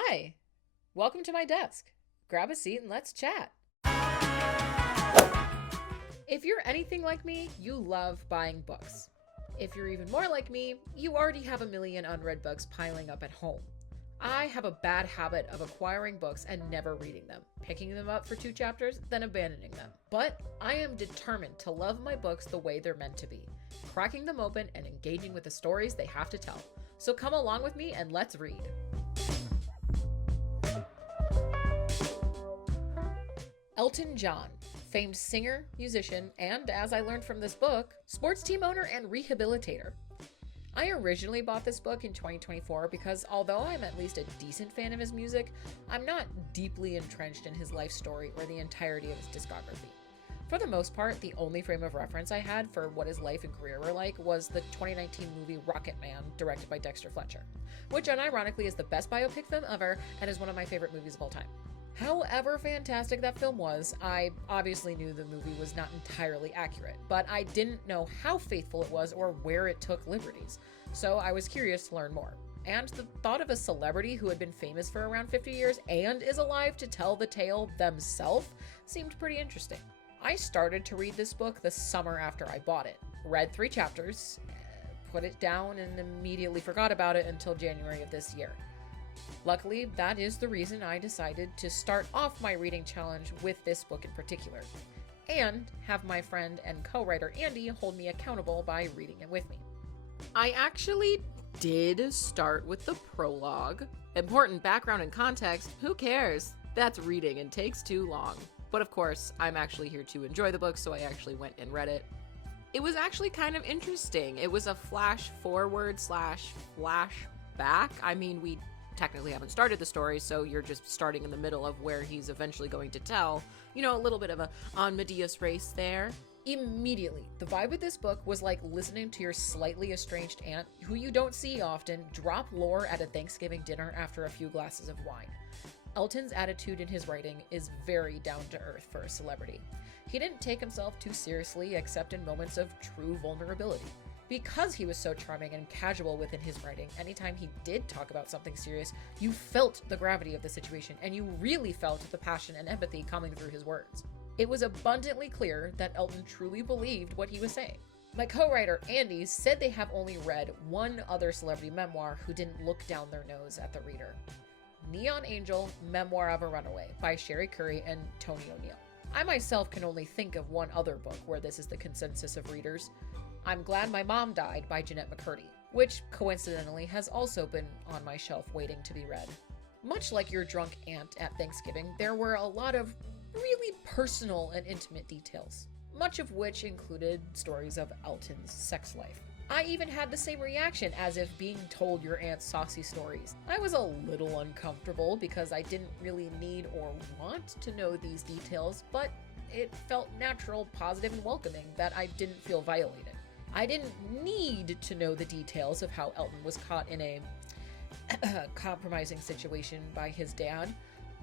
Hi, welcome to my desk. Grab a seat and let's chat. If you're anything like me, you love buying books. If you're even more like me, you already have a million unread books piling up at home. I have a bad habit of acquiring books and never reading them, picking them up for 2 chapters, then abandoning them. But I am determined to love my books the way they're meant to be, cracking them open and engaging with the stories they have to tell. So come along with me and let's read. Elton John, famed singer, musician, and, as I learned from this book, sports team owner and rehabilitator. I originally bought this book in 2024 because although I'm at least a decent fan of his music, I'm not deeply entrenched in his life story or the entirety of his discography. For the most part, the only frame of reference I had for what his life and career were like was the 2019 movie Rocket Man, directed by Dexter Fletcher, which unironically is the best biopic film ever and is one of my favorite movies of all time. However fantastic that film was, I obviously knew the movie was not entirely accurate, but I didn't know how faithful it was or where it took liberties, so I was curious to learn more. And the thought of a celebrity who had been famous for around 50 years and is alive to tell the tale themselves seemed pretty interesting. I started to read this book the summer after I bought it, read 3 chapters, put it down, and immediately forgot about it until January of this year. Luckily, that is the reason I decided to start off my reading challenge with this book in particular, and have my friend and co-writer Andy hold me accountable by reading it with me. I actually did start with the prologue. Important background and context, who cares? That's reading and takes too long. But of course, I'm actually here to enjoy the book, so I actually went and read it. It was actually kind of interesting. It was a flash forward / flashback. I mean, we technically haven't started the story, so you're just starting in the middle of where he's eventually going to tell, a little bit of a on Medea's race there. Immediately, the vibe of this book was like listening to your slightly estranged aunt, who you don't see often, drop lore at a Thanksgiving dinner after a few glasses of wine. Elton's attitude in his writing is very down to earth for a celebrity. He didn't take himself too seriously except in moments of true vulnerability. Because he was so charming and casual within his writing, anytime he did talk about something serious, you felt the gravity of the situation, and you really felt the passion and empathy coming through his words. It was abundantly clear that Elton truly believed what he was saying. My co-writer, Andy, said they have only read one other celebrity memoir who didn't look down their nose at the reader. Neon Angel, Memoir of a Runaway by Sherry Curry and Tony O'Neill. I myself can only think of one other book where this is the consensus of readers. I'm Glad My Mom Died by Jeanette McCurdy, which coincidentally has also been on my shelf waiting to be read. Much like your drunk aunt at Thanksgiving, there were a lot of really personal and intimate details, much of which included stories of Elton's sex life. I even had the same reaction as if being told your aunt's saucy stories. I was a little uncomfortable because I didn't really need or want to know these details, but it felt natural, positive, and welcoming that I didn't feel violated. I didn't need to know the details of how Elton was caught in a compromising situation by his dad,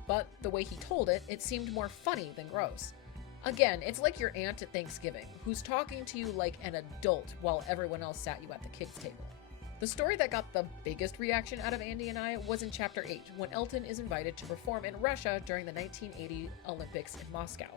but the way he told it, it seemed more funny than gross. Again, it's like your aunt at Thanksgiving, who's talking to you like an adult while everyone else sat you at the kids' table. The story that got the biggest reaction out of Andy and I was in Chapter 8, when Elton is invited to perform in Russia during the 1980 Olympics in Moscow.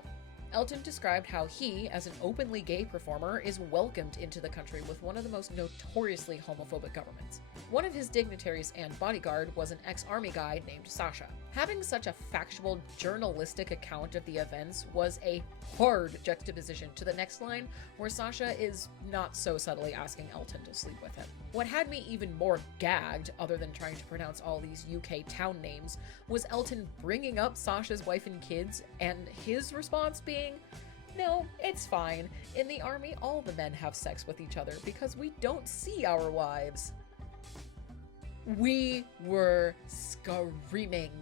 Elton described how he, as an openly gay performer, is welcomed into the country with one of the most notoriously homophobic governments. One of his dignitaries and bodyguard was an ex-army guy named Sasha. Having such a factual, journalistic account of the events was a hard juxtaposition to the next line, where Sasha is not so subtly asking Elton to sleep with him. What had me even more gagged, other than trying to pronounce all these UK town names, was Elton bringing up Sasha's wife and kids, and his response being, "No, it's fine. In the army, all the men have sex with each other because we don't see our wives." We were screaming.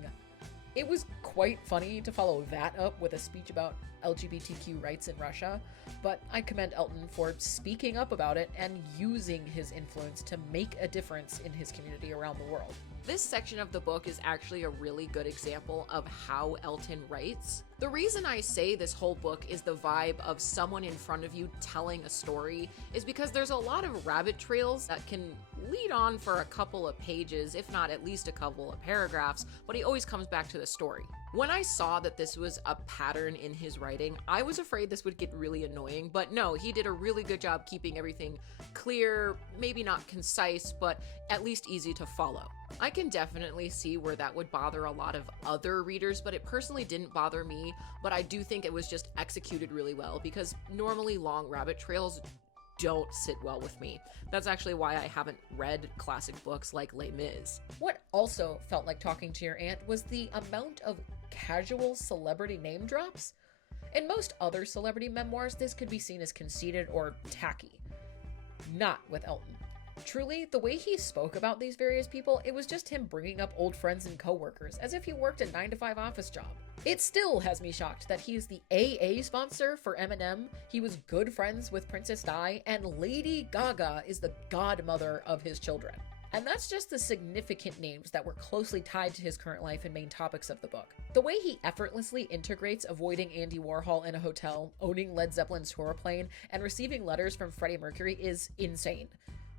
It was quite funny to follow that up with a speech about LGBTQ rights in Russia, but I commend Elton for speaking up about it and using his influence to make a difference in his community around the world. This section of the book is actually a really good example of how Elton writes. The reason I say this whole book is the vibe of someone in front of you telling a story is because there's a lot of rabbit trails that can lead on for a couple of pages, if not at least a couple of paragraphs, but he always comes back to the story. When I saw that this was a pattern in his writing, I was afraid this would get really annoying, but no, he did a really good job keeping everything clear, maybe not concise, but at least easy to follow. I can definitely see where that would bother a lot of other readers, but it personally didn't bother me, but I do think it was just executed really well because normally long rabbit trails don't sit well with me. That's actually why I haven't read classic books like Les Mis. What also felt like talking to your aunt was the amount of casual celebrity name drops. In most other celebrity memoirs, this could be seen as conceited or tacky. Not with Elton. Truly, the way he spoke about these various people, it was just him bringing up old friends and coworkers, as if he worked a 9-to-5 office job. It still has me shocked that he's the AA sponsor for Eminem, he was good friends with Princess Di, and Lady Gaga is the godmother of his children. And that's just the significant names that were closely tied to his current life and main topics of the book. The way he effortlessly integrates avoiding Andy Warhol in a hotel, owning Led Zeppelin's tour plane, and receiving letters from Freddie Mercury is insane.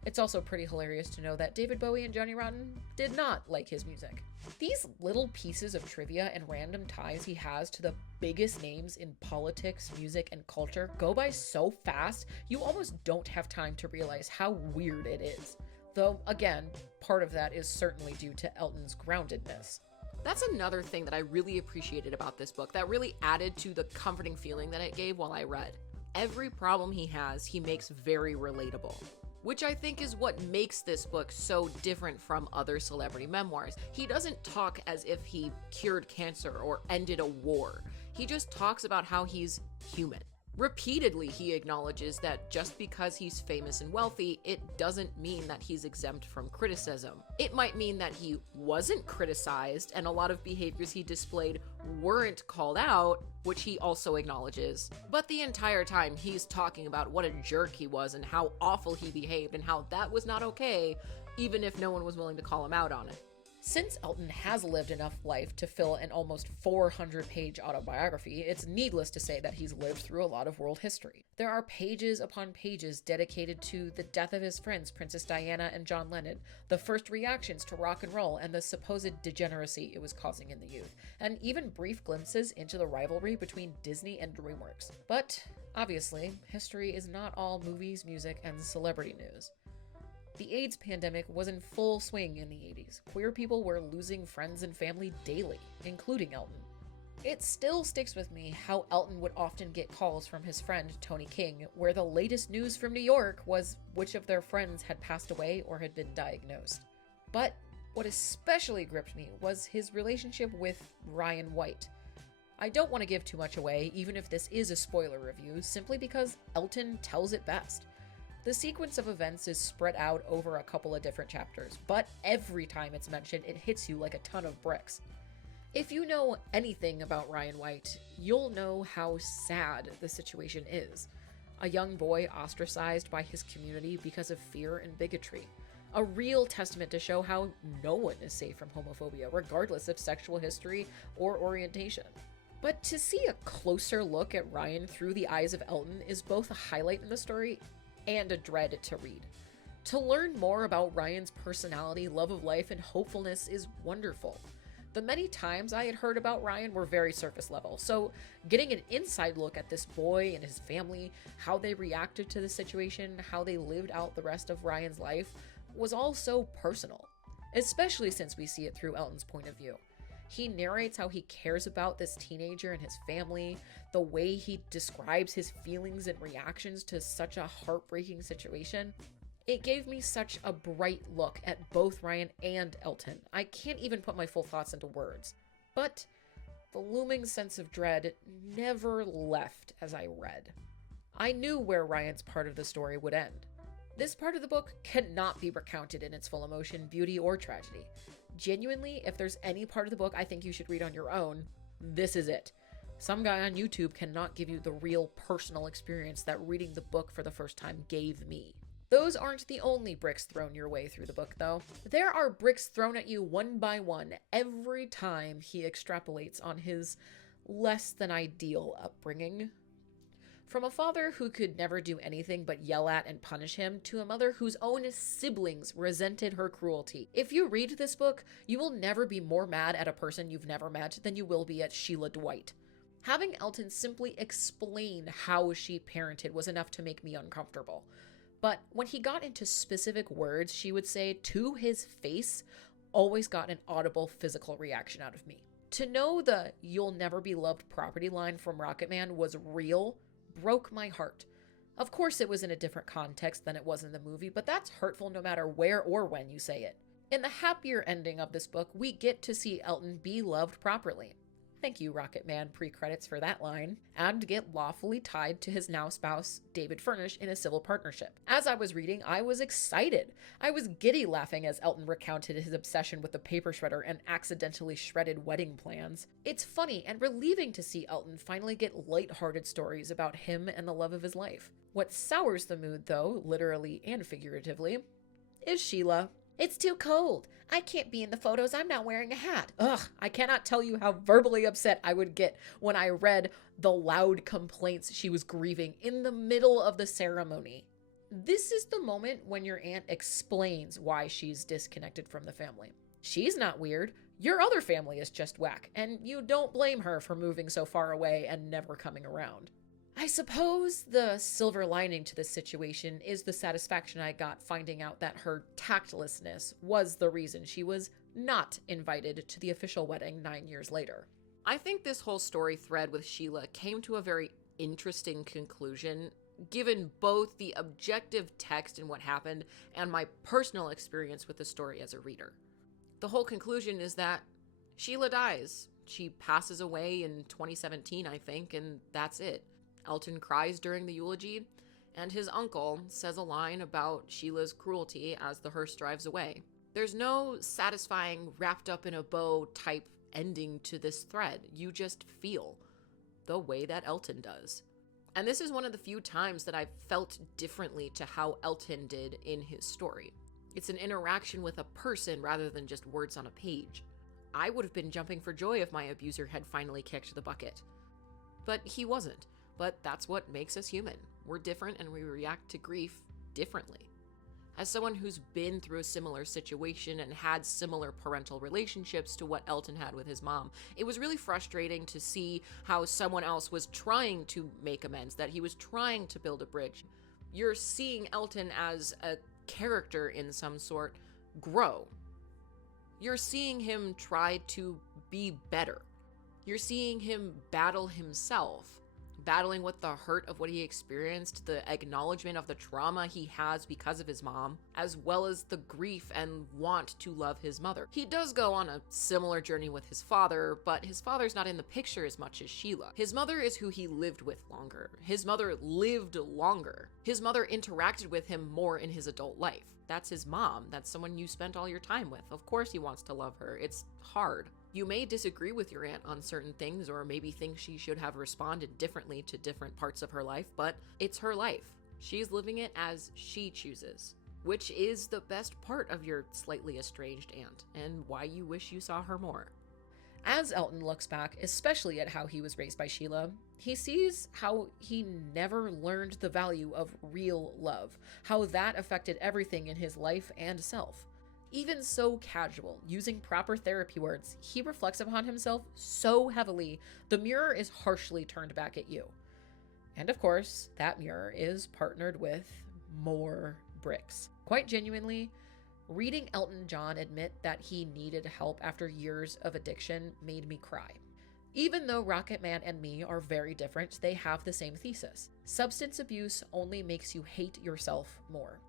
It's also pretty hilarious to know that David Bowie and Johnny Rotten did not like his music. These little pieces of trivia and random ties he has to the biggest names in politics, music, and culture go by so fast, you almost don't have time to realize how weird it is. Though, again, part of that is certainly due to Elton's groundedness. That's another thing that I really appreciated about this book that really added to the comforting feeling that it gave while I read. Every problem he has, he makes very relatable, which I think is what makes this book so different from other celebrity memoirs. He doesn't talk as if he cured cancer or ended a war. He just talks about how he's human. Repeatedly, he acknowledges that just because he's famous and wealthy, it doesn't mean that he's exempt from criticism. It might mean that he wasn't criticized and a lot of behaviors he displayed weren't called out, which he also acknowledges. But the entire time, he's talking about what a jerk he was and how awful he behaved and how that was not okay, even if no one was willing to call him out on it. Since Elton has lived enough life to fill an almost 400-page autobiography, it's needless to say that he's lived through a lot of world history. There are pages upon pages dedicated to the death of his friends, Princess Diana and John Lennon, the first reactions to rock and roll, and the supposed degeneracy it was causing in the youth, and even brief glimpses into the rivalry between Disney and DreamWorks. But, obviously, history is not all movies, music, and celebrity news. The AIDS pandemic was in full swing in the 80s. Queer people were losing friends and family daily, including Elton. It still sticks with me how Elton would often get calls from his friend Tony King, where the latest news from New York was which of their friends had passed away or had been diagnosed. But what especially gripped me was his relationship with Ryan White. I don't want to give too much away, even if this is a spoiler review, simply because Elton tells it best. The sequence of events is spread out over a couple of different chapters, but every time it's mentioned, it hits you like a ton of bricks. If you know anything about Ryan White, you'll know how sad the situation is. A young boy ostracized by his community because of fear and bigotry. A real testament to show how no one is safe from homophobia, regardless of sexual history or orientation. But to see a closer look at Ryan through the eyes of Elton is both a highlight in the story and a dread to read. To learn more about Ryan's personality, love of life, and hopefulness is wonderful. The many times I had heard about Ryan were very surface level, so getting an inside look at this boy and his family, how they reacted to the situation, how they lived out the rest of Ryan's life, was all so personal, especially since we see it through Elton's point of view. He narrates how he cares about this teenager and his family, the way he describes his feelings and reactions to such a heartbreaking situation. It gave me such a bright look at both Ryan and Elton. I can't even put my full thoughts into words. But the looming sense of dread never left as I read. I knew where Ryan's part of the story would end. This part of the book cannot be recounted in its full emotion, beauty, or tragedy. Genuinely, if there's any part of the book I think you should read on your own, this is it. Some guy on YouTube cannot give you the real personal experience that reading the book for the first time gave me. Those aren't the only bricks thrown your way through the book, though. There are bricks thrown at you one by one every time he extrapolates on his less than ideal upbringing. From a father who could never do anything but yell at and punish him, to a mother whose own siblings resented her cruelty. If you read this book, you will never be more mad at a person you've never met than you will be at Sheila Dwight. Having Elton simply explain how she parented was enough to make me uncomfortable. But when he got into specific words she would say to his face, always got an audible physical reaction out of me. To know the "you'll never be loved" property line from Rocketman was real broke my heart. Of course it was in a different context than it was in the movie, but that's hurtful no matter where or when you say it. In the happier ending of this book, we get to see Elton be loved properly. Thank you, Rocketman pre-credits, for that line, and get lawfully tied to his now spouse, David Furnish, in a civil partnership. As I was reading, I was excited. I was giddy laughing as Elton recounted his obsession with the paper shredder and accidentally shredded wedding plans. It's funny and relieving to see Elton finally get lighthearted stories about him and the love of his life. What sours the mood, though, literally and figuratively, is Sheila. It's too cold. I can't be in the photos. I'm not wearing a hat. Ugh, I cannot tell you how verbally upset I would get when I read the loud complaints she was grieving in the middle of the ceremony. This is the moment when your aunt explains why she's disconnected from the family. She's not weird. Your other family is just whack, and you don't blame her for moving so far away and never coming around. I suppose the silver lining to this situation is the satisfaction I got finding out that her tactlessness was the reason she was not invited to the official wedding 9 years later. I think this whole story thread with Sheila came to a very interesting conclusion, given both the objective text and what happened and my personal experience with the story as a reader. The whole conclusion is that Sheila dies. She passes away in 2017, I think, and that's it. Elton cries during the eulogy, and his uncle says a line about Sheila's cruelty as the hearse drives away. There's no satisfying, wrapped up in a bow type ending to this thread. You just feel the way that Elton does. And this is one of the few times that I've felt differently to how Elton did in his story. It's an interaction with a person rather than just words on a page. I would have been jumping for joy if my abuser had finally kicked the bucket. But he wasn't. But that's what makes us human. We're different and we react to grief differently. As someone who's been through a similar situation and had similar parental relationships to what Elton had with his mom, it was really frustrating to see how someone else was trying to make amends, that he was trying to build a bridge. You're seeing Elton as a character in some sort grow. You're seeing him try to be better. You're seeing him battle himself. Battling with the hurt of what he experienced, the acknowledgement of the trauma he has because of his mom, as well as the grief and want to love his mother. He does go on a similar journey with his father, but his father's not in the picture as much as Sheila. His mother is who he lived with longer. His mother lived longer. His mother interacted with him more in his adult life. That's his mom. That's someone you spent all your time with. Of course he wants to love her. It's hard. You may disagree with your aunt on certain things, or maybe think she should have responded differently to different parts of her life, but it's her life. She's living it as she chooses, which is the best part of your slightly estranged aunt, and why you wish you saw her more. As Elton looks back, especially at how he was raised by Sheila, he sees how he never learned the value of real love, how that affected everything in his life and self. Even so casual, using proper therapy words, he reflects upon himself so heavily, the mirror is harshly turned back at you. And of course, that mirror is partnered with more bricks. Quite genuinely, reading Elton John admit that he needed help after years of addiction made me cry. Even though Rocketman and me are very different, they have the same thesis. Substance abuse only makes you hate yourself more.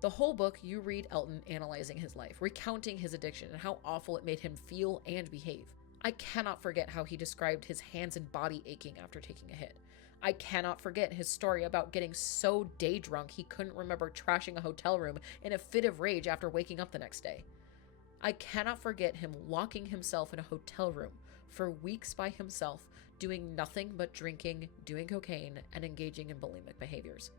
The whole book, you read Elton analyzing his life, recounting his addiction and how awful it made him feel and behave. I cannot forget how he described his hands and body aching after taking a hit. I cannot forget his story about getting so day drunk he couldn't remember trashing a hotel room in a fit of rage after waking up the next day. I cannot forget him locking himself in a hotel room for weeks by himself, doing nothing but drinking, doing cocaine, and engaging in bulimic behaviors.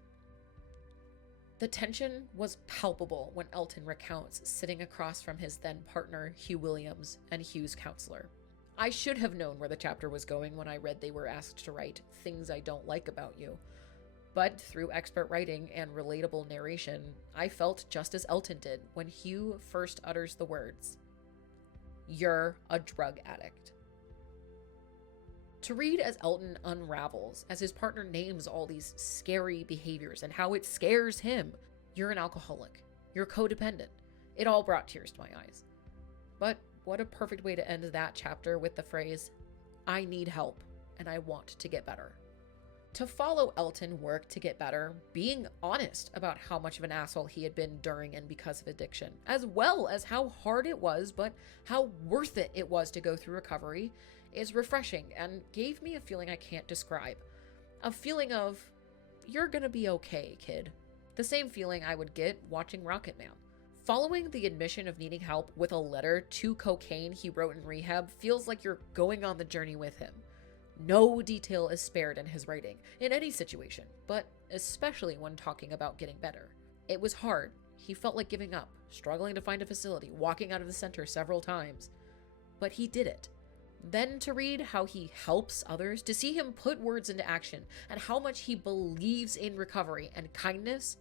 The tension was palpable when Elton recounts sitting across from his then partner, Hugh Williams, and Hugh's counselor. I should have known where the chapter was going when I read they were asked to write things I don't like about you. But through expert writing and relatable narration, I felt just as Elton did when Hugh first utters the words, "You're a drug addict." To read as Elton unravels, as his partner names all these scary behaviors and how it scares him. You're an alcoholic. You're codependent. It all brought tears to my eyes. But what a perfect way to end that chapter with the phrase, "I need help and I want to get better." To follow Elton work to get better, being honest about how much of an asshole he had been during and because of addiction, as well as how hard it was, but how worth it was to go through recovery, is refreshing and gave me a feeling I can't describe. A feeling of, you're gonna be okay, kid. The same feeling I would get watching Rocket Man. Following the admission of needing help with a letter to cocaine he wrote in rehab feels like you're going on the journey with him. No detail is spared in his writing, in any situation, but especially when talking about getting better. It was hard. He felt like giving up, struggling to find a facility, walking out of the center several times. But he did it. Then to read how he helps others, to see him put words into action, and how much he believes in recovery and kindness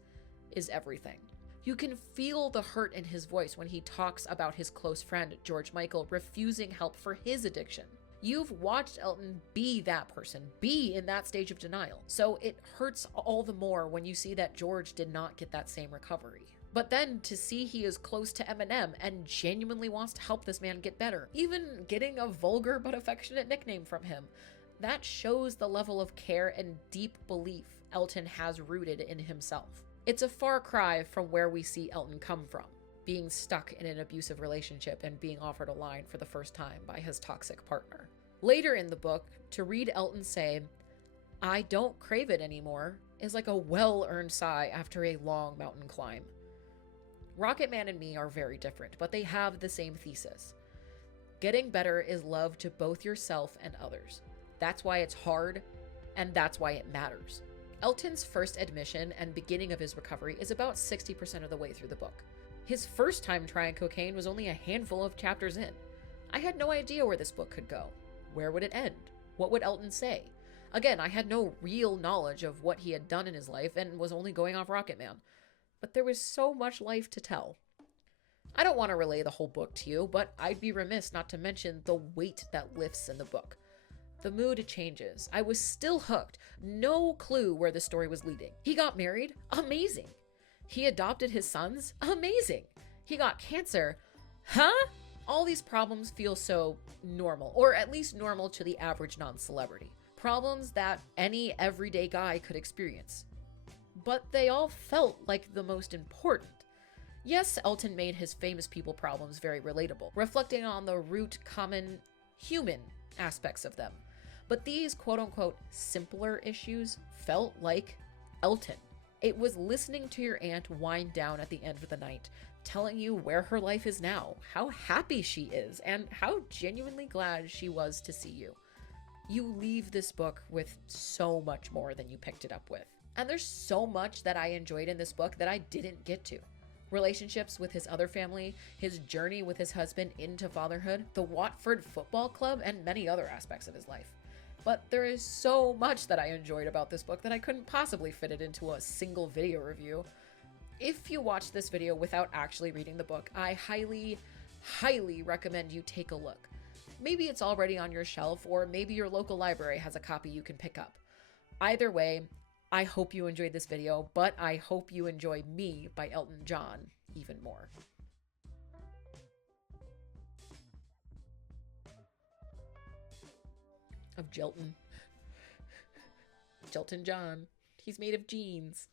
is everything. You can feel the hurt in his voice when he talks about his close friend, George Michael, refusing help for his addiction. You've watched Elton be that person, be in that stage of denial. So it hurts all the more when you see that George did not get that same recovery. But then to see he is close to Eminem and genuinely wants to help this man get better, even getting a vulgar but affectionate nickname from him, that shows the level of care and deep belief Elton has rooted in himself. It's a far cry from where we see Elton come from, being stuck in an abusive relationship and being offered a line for the first time by his toxic partner. Later in the book, to read Elton say, "I don't crave it anymore," is like a well-earned sigh after a long mountain climb. Rocket Man and me are very different, but they have the same thesis. Getting better is love to both yourself and others. That's why it's hard, and that's why it matters. Elton's first admission and beginning of his recovery is about 60% of the way through the book. His first time trying cocaine was only a handful of chapters in. I had no idea where this book could go. Where would it end? What would Elton say? Again, I had no real knowledge of what he had done in his life and was only going off Rocket Man. But there was so much life to tell. I don't want to relay the whole book to you, but I'd be remiss not to mention the weight that lifts in the book. The mood changes. I was still hooked. No clue where the story was leading. He got married? Amazing. He adopted his sons? Amazing. He got cancer? Huh? All these problems feel so normal, or at least normal to the average non-celebrity. Problems that any everyday guy could experience. But they all felt like the most important. Yes, Elton made his famous people problems very relatable, reflecting on the root common human aspects of them. But these quote-unquote simpler issues felt like Elton. It was listening to your aunt wind down at the end of the night, telling you where her life is now, how happy she is, and how genuinely glad she was to see you. You leave this book with so much more than you picked it up with. And there's so much that I enjoyed in this book that I didn't get to. Relationships with his other family, his journey with his husband into fatherhood, the Watford Football Club, and many other aspects of his life. But there is so much that I enjoyed about this book that I couldn't possibly fit it into a single video review. If you watch this video without actually reading the book, I highly, highly recommend you take a look. Maybe it's already on your shelf, or maybe your local library has a copy you can pick up. Either way, I hope you enjoyed this video, but I hope you enjoy Me by Elton John even more. Of Jelton. Jelton John. He's made of jeans.